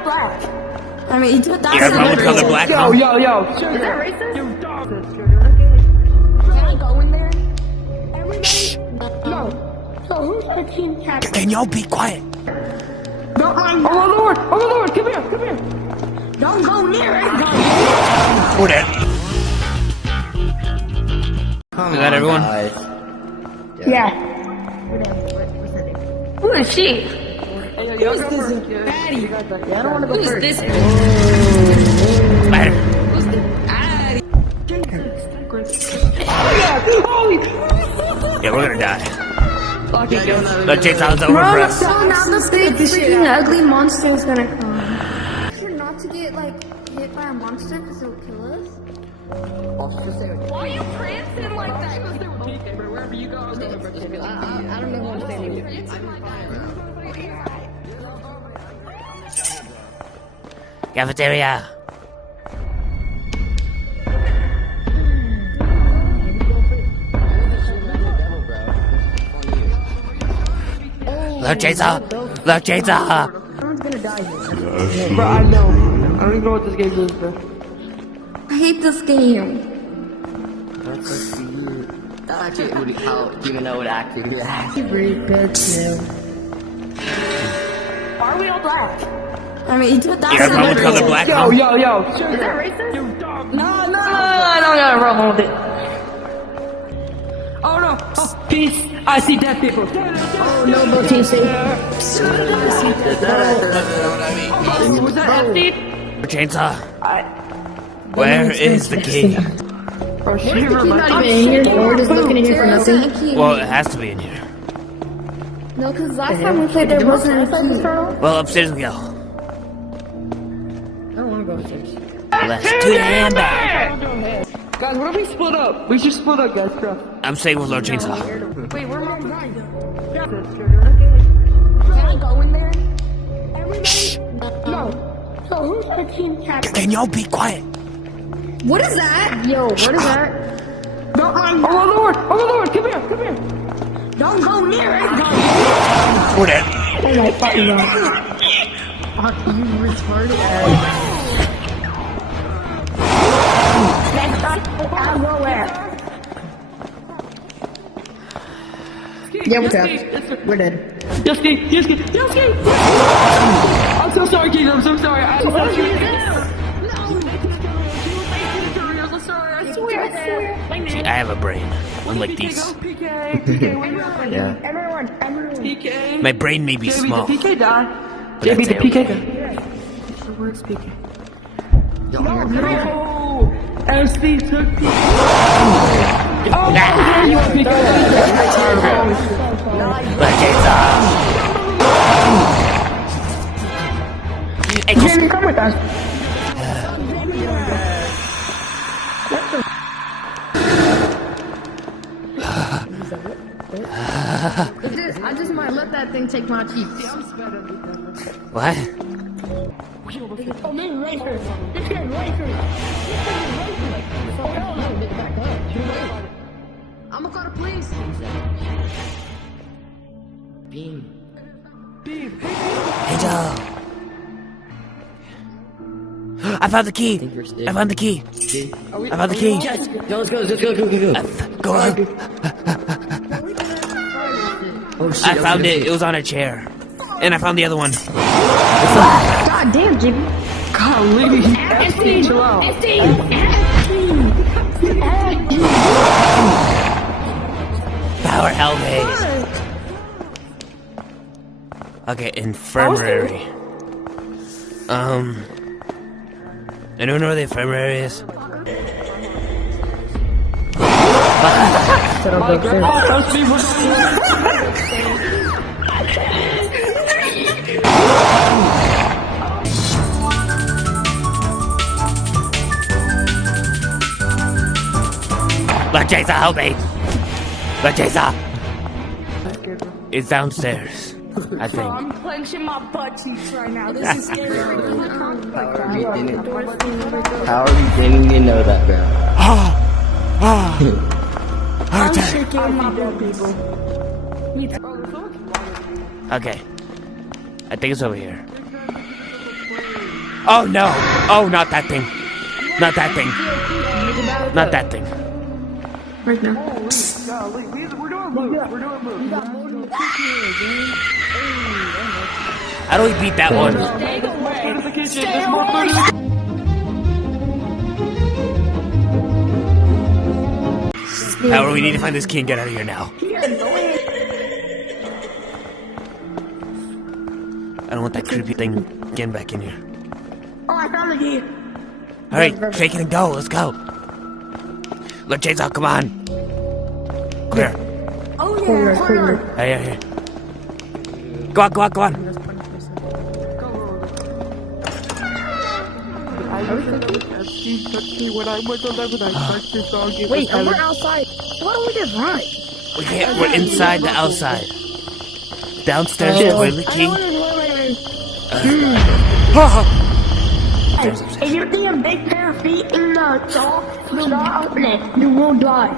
all black? I mean, that's You have one color black, huh? Yo. Is that racist? You dog. Can I go in there? Everybody? No. So who's the team captain? Can y'all be quiet? Don't mind. Oh my lord, come here. Don't go near it. We're dead. Is that everyone? Yeah. Who is she? Who's this? Patty. I don't want to go first. This? Spider. Yeah, we're gonna die. The chainsaw's over for us. So now the big freaking ugly monster is gonna come. You're not to get like hit by a monster because it'll kill us. Why are you prancing like that? Wherever you go, I'll go. I don't know what I'm saying. Cafeteria. Look, chainsaw. Everyone's gonna die here. Bro, I know. I don't even know what this game is, bro. I hate this game. That actually would help, even though it actually Why are we all black? I mean, that's You have one color black, huh? Yo. Is that racist? You dog. No, I don't got a problem with it. Oh no. Oh, peace. I see dead people. Oh no, Bautista. Was that empty? Chainsaw. Where is the key? Bro, she He's not even in here. We're just looking in here for nothing. Well, it has to be in here. No, because last time we played there wasn't a key. Well, upstairs we go. I don't want to go upstairs. Let's do the handbag. Guys, what if we split up? We should split up, guys, bro. I'm staying with Lord Chainsaw. Wait, where am I? Can I go in there? Everybody? No. So who's the team captain? Can y'all be quiet? What is that? Yo, what is that? Don't mind. Oh my lord, come here. Don't go near it. We're dead. Oh my fucking god. Fuck you, retarded. That's not out of nowhere. Yeah, what's up? We're dead. Yoski! I'm so sorry, Keith, I'm so sorry. I'm so sorry. I swear. See, I have a brain, unlike these. Yeah. Everyone. PK. My brain may be JB, small. the PK die. But JB, that's the it. PK die. Where's PK? Yo, No! SB took PK. Oh, Nah. you want PK? Lord Chainsaw. Hey, Jamie, come with us. I just might let that thing take my cheeks. what? Oh, maybe right here. This guy right here. I'm gonna call the police. Beam. Hey, Joe. I found the key. I found the key. I found the key. Let's go. Go on. Oh shit. I found it. It was on a chair. And I found the other one. God damn, Jimmy. Golly. SB, chill out. Power helmet. Okay, infirmary. Anyone know where the infirmary is? Lord Chainsaw, help me! Lord Chainsaw! It's downstairs, I think. I'm clenching my butt cheeks right now. This is scary. How are we didn't even know that, bro? I'm shaking my butt. Okay. I think it's over here. Oh no! Oh, not that thing! Not that thing! Not that thing! Right now. How do we beat that one? Power, we need to find this key and get out of here now. I don't want that creepy thing getting back in here. Oh, I found the key. Alright, shake it and go, let's go. Look, Chainsaw, come on. Clear. Oh yeah, corner. Here. Go on. Wait, and we're outside. Why don't we just run? We can't, we're inside the outside. Downstairs, toilet key. If you see a big pair of feet in the door, do not open it. You will die.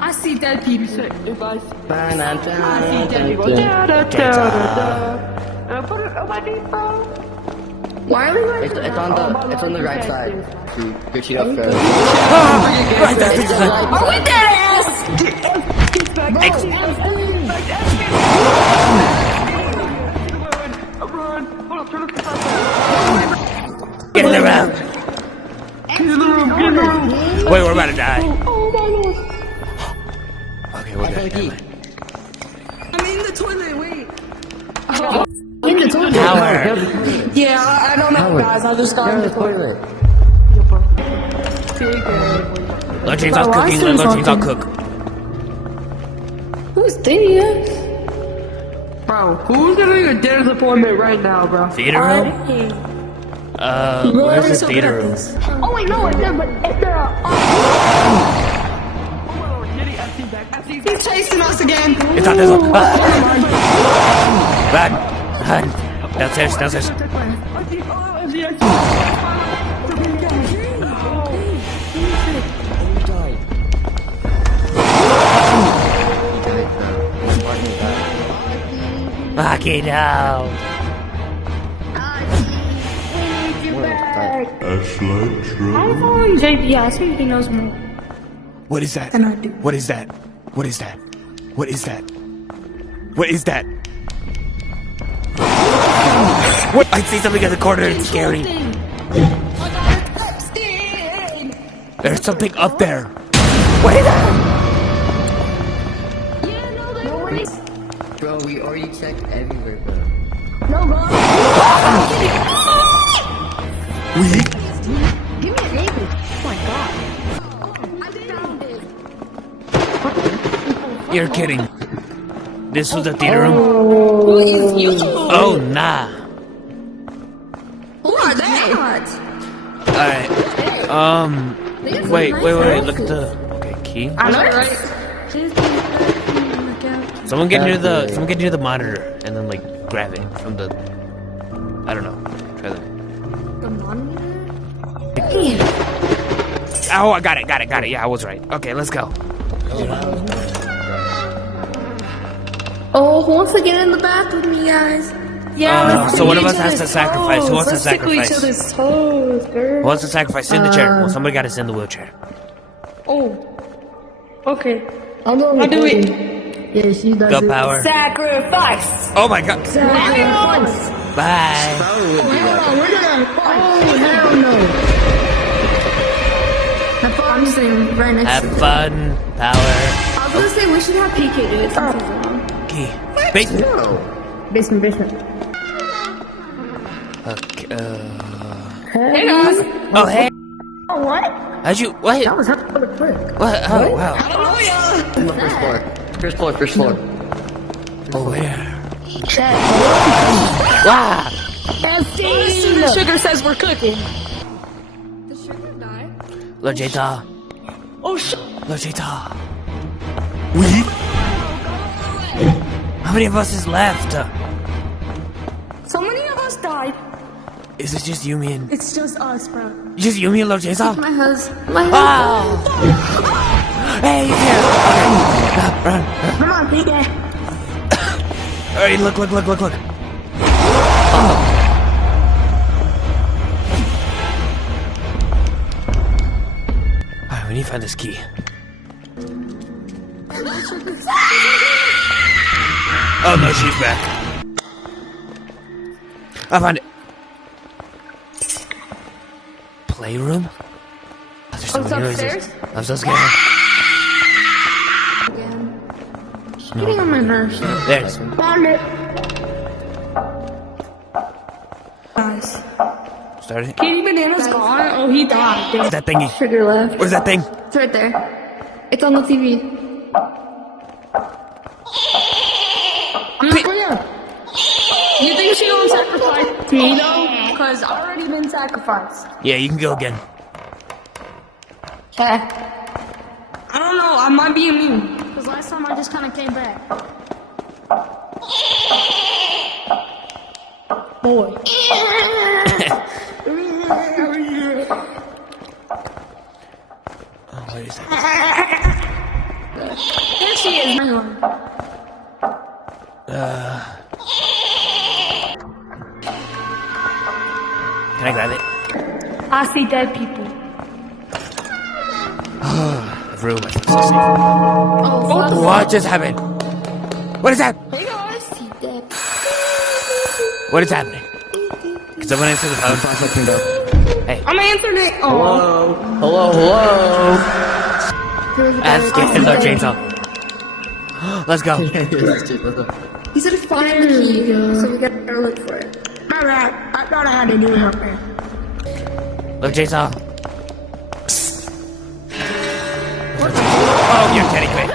I see dead people. I see dead people. Put it on my knee, bro. Why are we going to It's on the right side. Push it up first. Right there, Are we dead ass? Get in the room. Wait, we're about to die. Okay, we're good. I'm in the toilet, wait. In the toilet. Power. Yeah, I don't know, guys. I just got in the toilet. Lord Chainsaw cooking, let Lord Chainsaw cook. Who's this? Bro, who's having a dentist appointment right now, bro? Theater room? Where's the theater room? Oh wait, no, it's there. He's chasing us again. It's not this one. Run. Downstairs. Okay, no. I'm following JP. I see he knows more. What is that? And I do. What is that? What is that? What is that? What is that? What? I see something in the corner. It's scary. There's something up there. What is that? Bro, we already checked everywhere, bro. No, bro. We? Give me a name. Oh my god. I found it. You're kidding. This was the theater room? Who is you? Oh, nah. Who are they? Alright. Wait. Look at the. Okay, key. I know, right? Someone get near the monitor and then like grab it from the. I don't know. Try that. The monitor? Oh, I got it. Yeah, I was right. Okay, let's go. Oh, who wants to get in the bath with me, guys? Yeah, so one of us has to sacrifice. Who wants to Tickle each sacrifice? other's toes, girl. Who wants to sacrifice? Sit in the chair. Well, somebody got to sit in the wheelchair. Oh. Okay. I'll do it. Yeah, she does Go, it. Power. Sacrifice. Oh my god. Sacrifice. Bye. Oh, hell no. Have fun. I'm just sitting right next Have to fun, Power. I was gonna say we should have PK do it. Key. Basement. Basement. Okay. Hey, guys. Oh, hey. Oh, what? How'd you? What? That was hella quick. What? Oh, wow. I don't know, y'all. First floor. Oh, where? Chat. Wow. The sugar says we're cooking. The sugar died. Lord Jada. Oh, shit. Lord Jada. We? How many of us is left? So many of us died. Is it just you, me, and... It's just us, bro. Just you, me, and Lord Jada? My husband. My Wow. Hey, he's here. Okay. Run. Come on, PK. Alright, look. find this key. Oh no, she's back. I found it. Playroom? There's so many noises. I'm so scared. Again. She's getting on my nerves. There it is. Found it. Guys. Start it. Kitty Banana's gone? Oh, he died. Where's that thingy? Trigger left. Where's that thing? It's right there. It's on the TV. I'm not going there. You think she gonna sacrifice me though? Cause I already been sacrificed. Yeah, you can go again. Okay. I don't know, I might be immune. Cause last time I just kinda came back. Boy. Oh, wait a second. There she is. Can I grab it? I see dead people. I've ruined my first safe. Oh, What just happened? What is that? Hey guys. What is happening? Can someone answer the phone? Hey, I'm answering it. Oh. Hello? let's get the chainsaw. Let's go. He said find the key, so we gotta go look for it. My bad. I thought I had to do it up there. Look, chainsaw. Oh, you're kidding me.